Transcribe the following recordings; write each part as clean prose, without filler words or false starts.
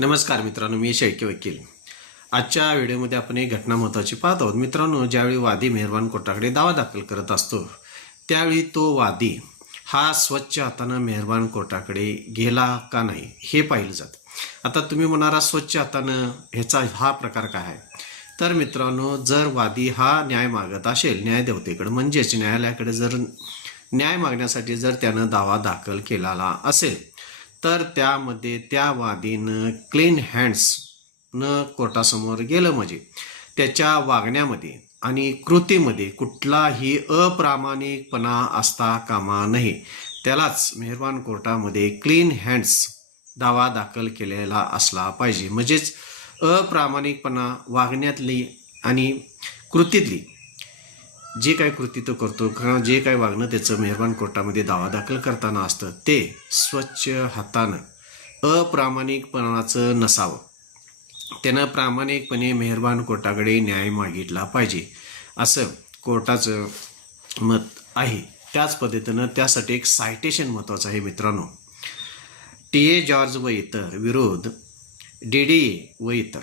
नमस्कार मित्रांनो, मी शैक्य वकील. आजच्या व्हिडिओमध्ये आपण एक घटना महत्त्वाची पाहत आहोत. मित्रांनो, ज्यावेळी वादी मेहरबान कोर्टाकडे दावा दाखल करत असतो त्यावेळी तो वादी हा स्वच्छ हातानं मेहरबान कोर्टाकडे गेला का नाही हे पाहिलं जातं. आता तुम्ही म्हणारा स्वच्छ हातानं ह्याचा हा प्रकार काय आहे? तर मित्रांनो, जर वादी हा न्याय मागत असेल न्यायदेवतेकडे म्हणजेच न्यायालयाकडे जर न्याय मागण्यासाठी जर त्यानं दावा दाखल केलेला असेल तर त्यामध्ये त्या वादीनं क्लीन हँड्सनं कोर्टासमोर गेलं म्हणजे त्याच्या वागण्यामध्ये आणि कृतीमध्ये कुठलाही अप्रामाणिकपणा असता कामा नये. त्यालाच मेहरबान कोर्टामध्ये क्लीन हँड्स दावा दाखल केलेला असला पाहिजे. म्हणजेच अप्रामाणिकपणा वागण्यातली आणि कृतीतली जे काही कृती तो करतो किंवा जे काही वागणं त्याचं मेहरबान कोर्टामध्ये दावा दाखल करताना असतं ते स्वच्छ हातानं अप्रामाणिकपणाचं नसावं. त्यानं प्रामाणिकपणे मेहरबान कोर्टाकडे न्याय मागितला पाहिजे असं कोर्टाचं मत आहे. त्याच पद्धतीनं त्यासाठी एक सायटेशन महत्त्वाचं आहे मित्रांनो. टी.ए. जॉर्ज व इतर विरोध डी.डी. व इतर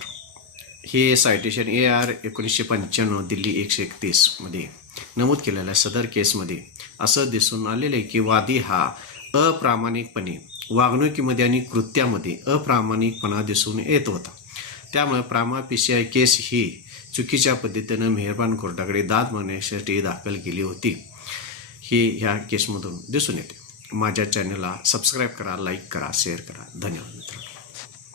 हे सायटेशन AR 1995 दिल्ली 131 मध्ये नमूद केलेलं आहे. सदर केसमध्ये असं दिसून आलेलं आहे की वादी हा अप्रामाणिकपणे वागणुकीमध्ये आणि कृत्यामध्ये अप्रामाणिकपणा दिसून येत होता. त्यामुळे प्रामा PCI केस ही चुकीच्या पद्धतीनं मेहरबान कोर्टाकडे दाद मागण्यासाठी दाखल केली होती ही ह्या केसमधून दिसून येते. माझ्या चॅनलला सबस्क्राईब करा, लाईक करा, शेअर करा. धन्यवाद मित्रांनो.